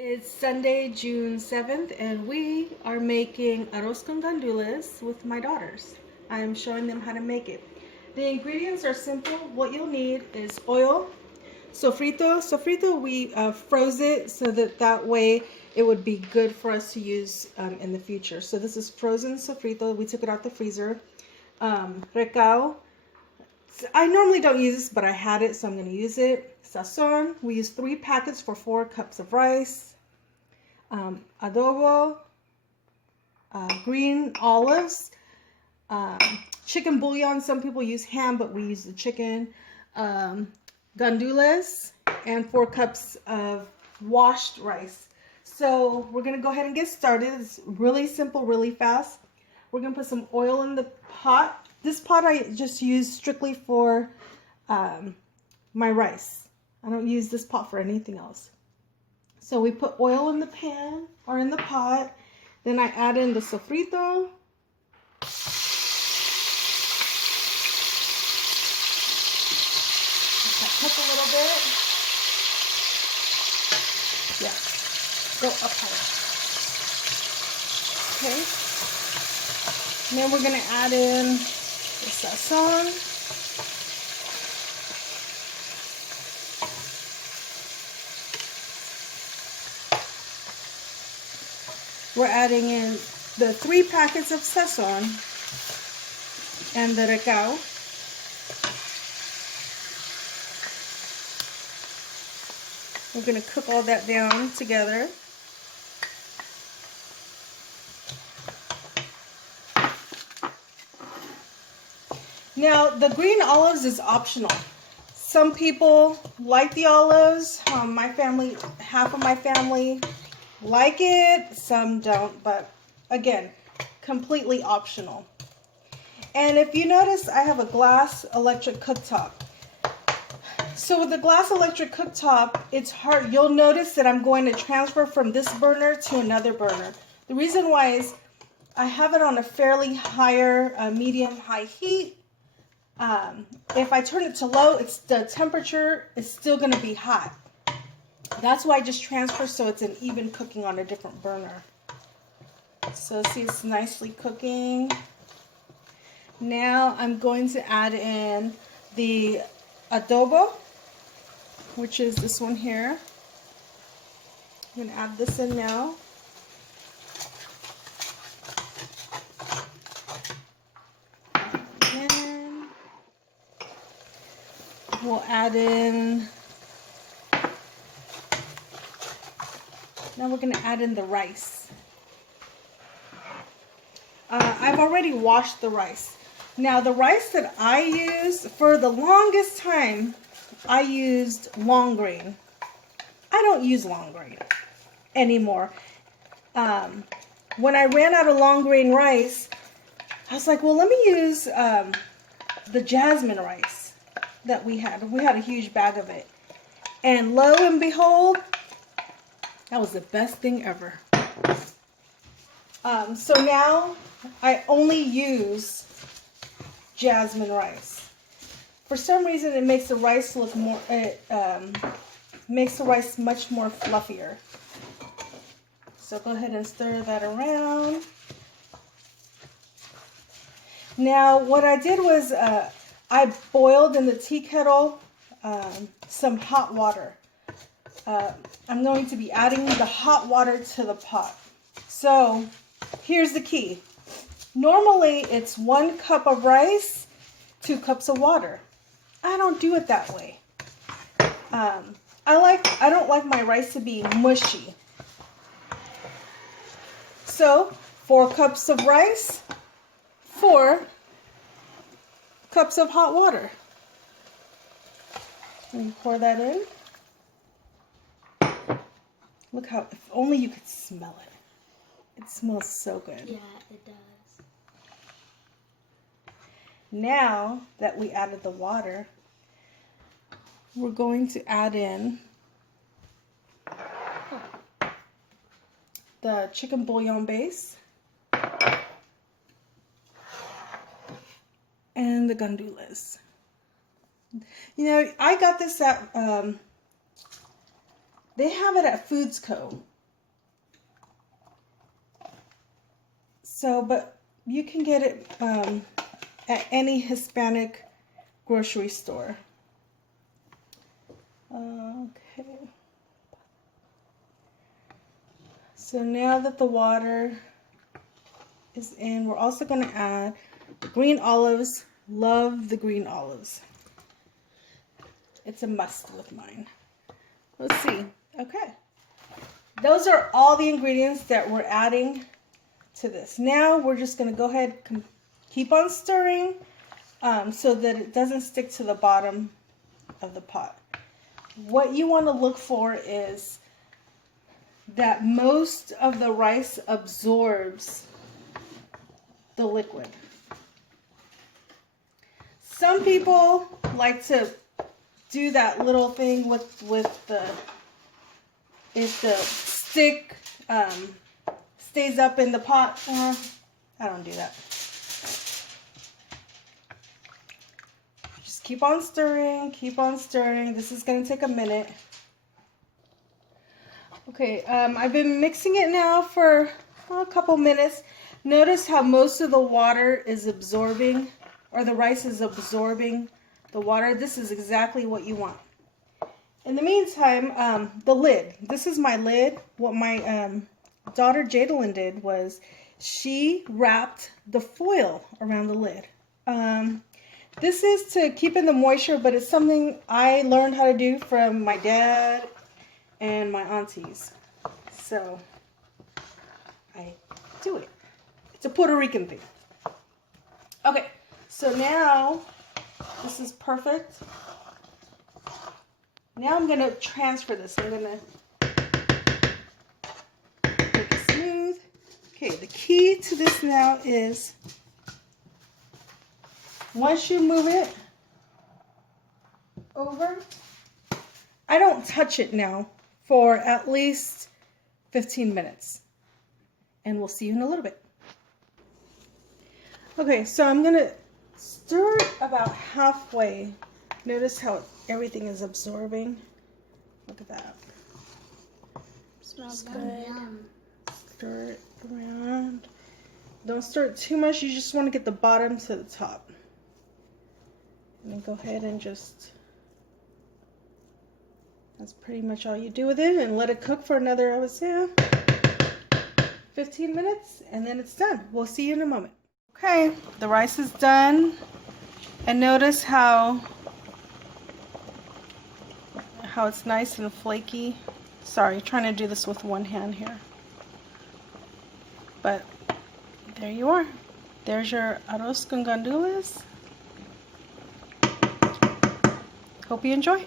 It's Sunday, June 7th, and we are making arroz con gandules with my daughters. I'm showing them how to make it. The ingredients are simple. What you'll need is oil, sofrito. Sofrito, we froze it so that way it would be good for us to use in the future. So this is frozen sofrito. We took it out the freezer. Recao. I normally don't use this, but I had it, so I'm going to use it. Sazon. We use 3 packets for 4 cups of rice. Adobo. Green olives. Chicken bouillon. Some people use ham, but we use the chicken. Gandules. And 4 cups of washed rice. So we're going to go ahead and get started. It's really simple, really fast. We're going to put some oil in the pot. This pot I just use strictly for my rice. I don't use this pot for anything else. So we put oil in the pan or in the pot. Then I add in the sofrito. Cook a little bit. Yeah. Go up higher. Okay. And then we're going to add in the sazon. We're adding in the 3 packets of sazon and the recao. We're going to cook all that down together. Now, the green olives is optional. Some people like the olives. My family, half of my family like it. Some don't, but again, completely optional. And if you notice, I have a glass electric cooktop. So with the glass electric cooktop, it's hard. You'll notice that I'm going to transfer from this burner to another burner. The reason why is I have it on a fairly higher, medium-high heat. If I turn it to low, the temperature is still going to be hot. That's why I just transfer so it's an even cooking on a different burner. So see, it's nicely cooking. Now I'm going to add in the adobo, which is this one here. I'm going to add this in now. We'll add in, now we're going to add in the rice. I've already washed the rice. Now the rice that I use, for the longest time, I used long grain. I don't use long grain anymore. When I ran out of long grain rice, I was like, well, let me use the jasmine rice that we had. We had a huge bag of it. And lo and behold, that was the best thing ever. So now I only use jasmine rice. For some reason, it makes the rice look more, makes the rice much more fluffier. So go ahead and stir that around. Now, what I did was I boiled in the tea kettle some hot water. I'm going to be adding the hot water to the pot. So here's the key. Normally it's 1 cup of rice, 2 cups of water. I don't do it that way. I don't like my rice to be mushy. So 4 cups of rice, 4 cups of hot water. And pour that in. Look how, if only you could smell it. It smells so good. Yeah, it does. Now that we added the water, we're going to add in the chicken bouillon base and the gandules. You know, I got this at, they have it at Foods Co. So, but you can get it at any Hispanic grocery store. Okay. So now that the water is in, we're also going to add the green olives. Love the green olives. It's a must with mine. Let's see. Okay. Those are all the ingredients that we're adding to this. Now we're just going to go ahead and keep on stirring so that it doesn't stick to the bottom of the pot. What you want to look for is that most of the rice absorbs the liquid. Some people like to do that little thing with the, if the stick stays up in the pot. I don't do that. Just keep on stirring, keep on stirring. This is going to take a minute. Okay, I've been mixing it now for a couple minutes. Notice how most of the water is absorbing, or the rice is absorbing the water. This is exactly what you want. In the meantime, the lid. This is my lid. What my daughter Jadalyn did was she wrapped the foil around the lid. This is to keep in the moisture, but it's something I learned how to do from my dad and my aunties. So I do it. It's a Puerto Rican thing. Okay, so now this is perfect. Now I'm going to transfer this. I'm going to make it smooth. Okay, the key to this now is once you move it over, I don't touch it now for at least 15 minutes. And we'll see you in a little bit. Okay, so I'm going to stir it about halfway. Notice how everything is absorbing. Look at that. Smells good. Stir it around. Don't stir it too much. You just want to get the bottom to the top. And then go ahead and just, that's pretty much all you do with it. And let it cook for another, I would say, 15 minutes. And then it's done. We'll see you in a moment. Okay, the rice is done. And notice how it's nice and flaky. Sorry, trying to do this with one hand here. But there you are. There's your arroz con gandules. Hope you enjoy.